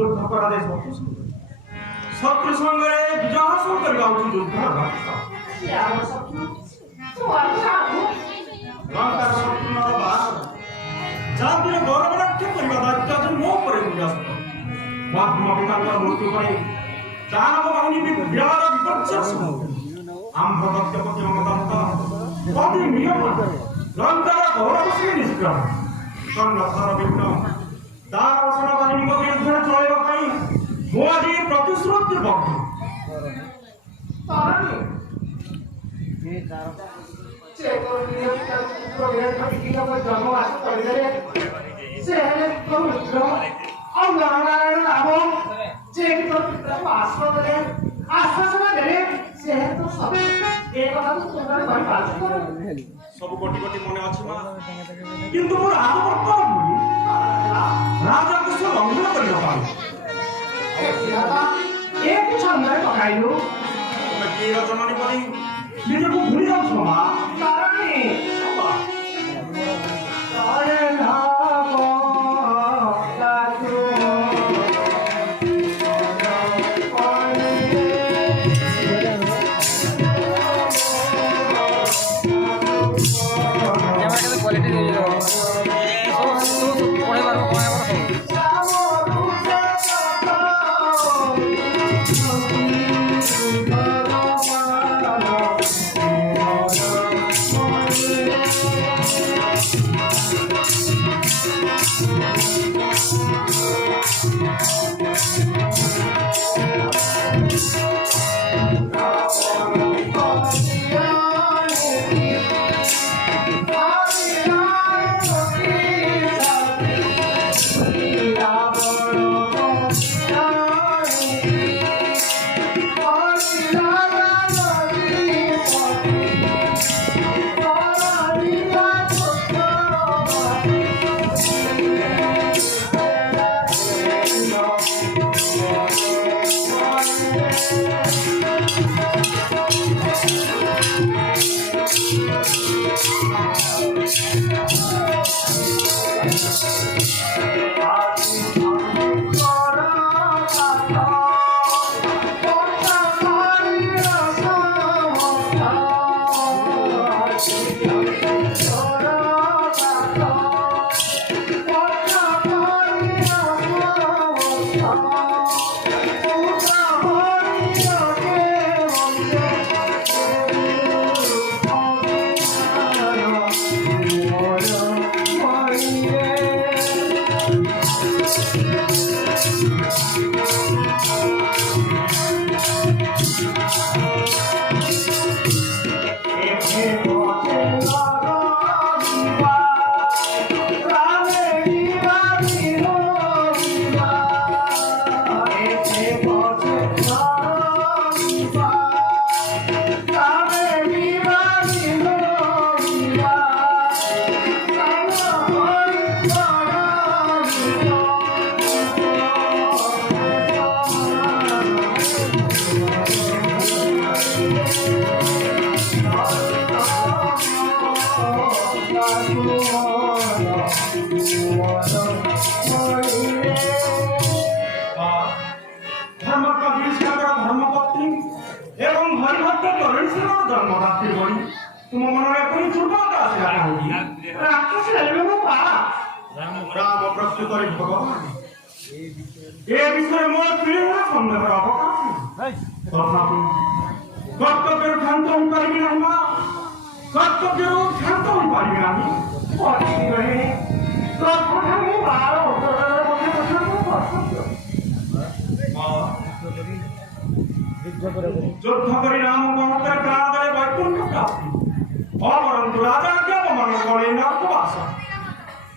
যুদ্ধ করাদেশ শত্রু সঙ্গে বিজয় হাসল করা উচিত যুদ্ধ লঙ্কার শত্রুর বাস জাতির গৌরব রক্ষা করা দায়িত্ব আজ ମୋ ଉପରେ ନ୍ୟସ୍ତ ମହାତ୍ମ ପିତାଙ୍କର ମୃତ୍ୟୁ ପରେ ଦାନବ ବାହିନୀ ବିରାଟ ବିପର୍ଯ୍ୟୟ ଆମ୍ଭ ଦକ୍ଷପତି ମମଦତ୍ତ ପତି ନିୟମ ଲଙ୍କାର ଗୌରବଶୀଳ ନିଷ୍କ୍ରମ ସନ୍ନଥର ବିଘ୍ନ ଦାନବ ସେନାବାହିନୀଙ୍କ ବିରୁଦ୍ଧରେ ଚଳାଇବା ପାଇଁ ମୁଁ ଆଜି ପ୍ରତିଶ୍ରୁତିବଦ୍ଧ ସବୁ ଗୋଟି ଗୋଟି ମନେ ଅଛି ମା କିନ୍ତୁ ମୋର ଆତ୍ମବର୍ତ୍ତମାନ ଭୁଲି ରାଜାକୁ ସେ ଲଙ୍ଘନ କରିବା ପାଇଁ ତମେ କିଏ ରଚନାନୀ କରି ନିଜକୁ ଭୁଲି ଯାଉଛ ମା জন্মদাত্রী বলি তোমার মনে এখনই দুর্বলতা আছে রাম প্রস্তুত ভগবান এ বিষয়ে মোর প্রিয় সন্দেহের অবকাশ কর্তব্যের ক্ষান্ত হয়ে পারবি না মা কর্তব্যের ক্ষান্ত হয়ে পারবি না আমি যুদ্ধ করে রাম মহত্তের প্রাণ দেয় বৈকুণ্ঠ প্রাপ্তি অপরন্তু রাজাকে অপমান করে নর্কবাস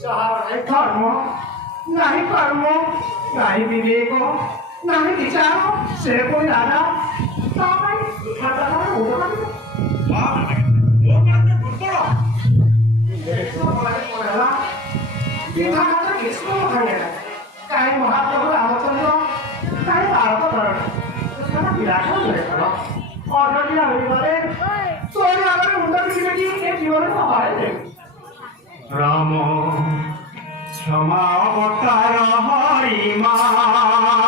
যাহার ধর্ম নাহি কর্ম নাহি বিবেক নাহি বিচার সে কোন রাজা তাই হাতার উপকার কাই মহাপ্রভু রামচন্দ্র কাই ভারত ধরণ বিরাট হয়ে গেল অর্ডারটা হয়ে গেলে তোরে আবার উত্তর দিবে কি এই জীবনে তো হয় রাম क्षमा अवतार हरि मा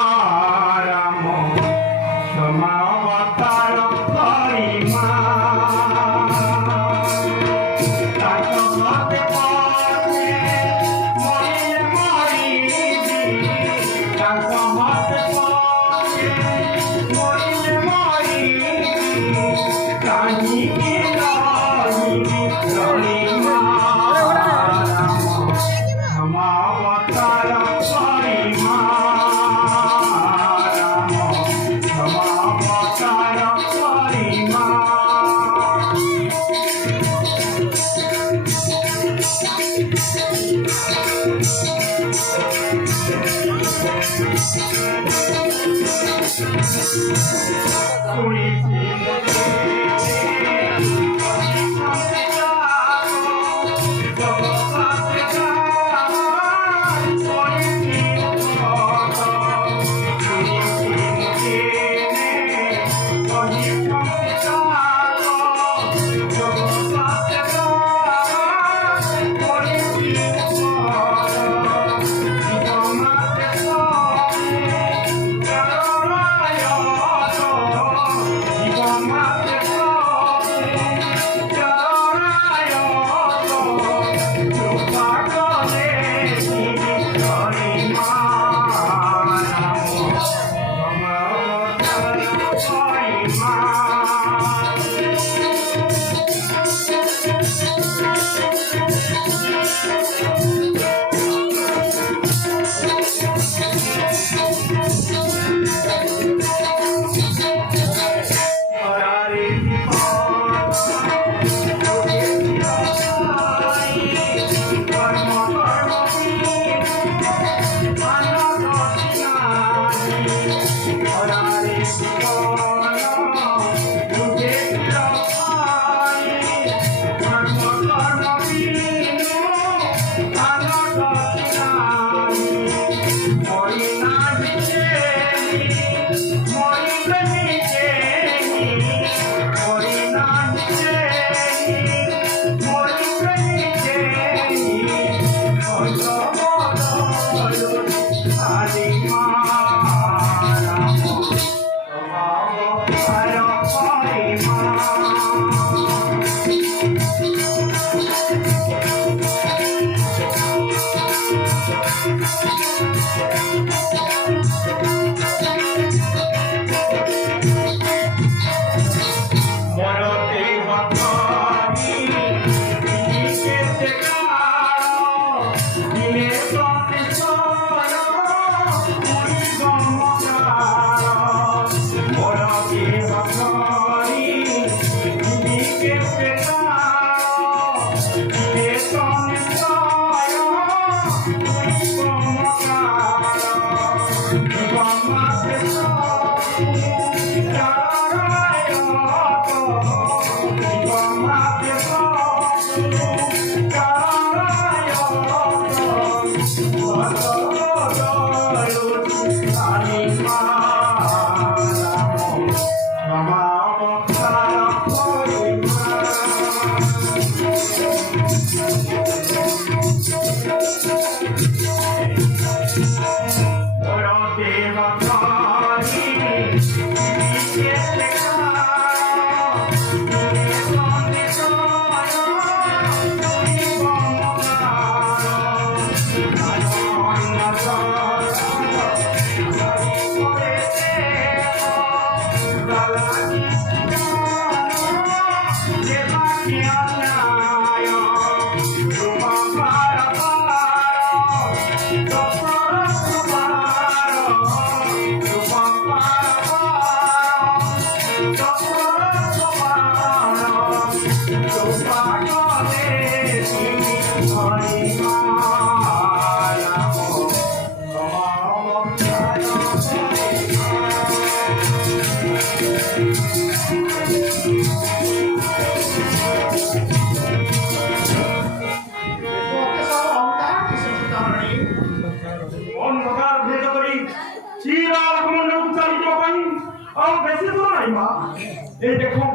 এই দেখো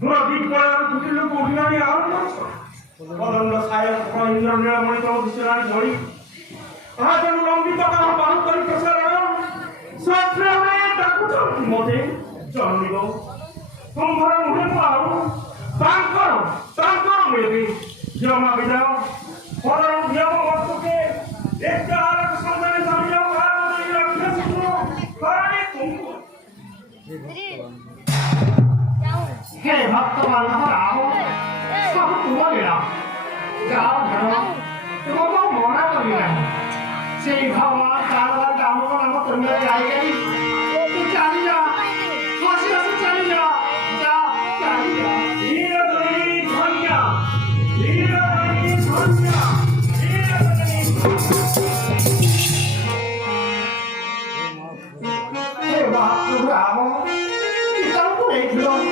দুরাদিক পরে দুটি লোক অভিনয় আরম্ভ করছো পদন্ড সায়ক ইন্দ্র নীলমণি চৌধুরী ধরি তাহা যেন লম্বিত কারণ পালন করি প্রসারণ সত্রে ডাকুছ মতে জন্মিব কুম্ভর মুখে পাও তাঙ্কর মেবি জমা বিদাও পদর নিয়ম বস্তুকে একটা আলোক সন্ধানে সামিল কারণে রাখতে শুনো কারণে কুম্ভ হে ভক্তগণ আও সব তোমাদেরা যাও ধর্ম তোমাকে মনা করি না সেই ভগবান কারবার দামক নাম তোমরা যাই তুই চালি যা হাসি হাসি চালি যা যা চালি যা ধীরধরি ধন্যা ধীরধরি ধন্যা ধীরধরি ମହାପ୍ରଭୁ ରାମ ପିତାଙ୍କୁ ନେଇଥିଲ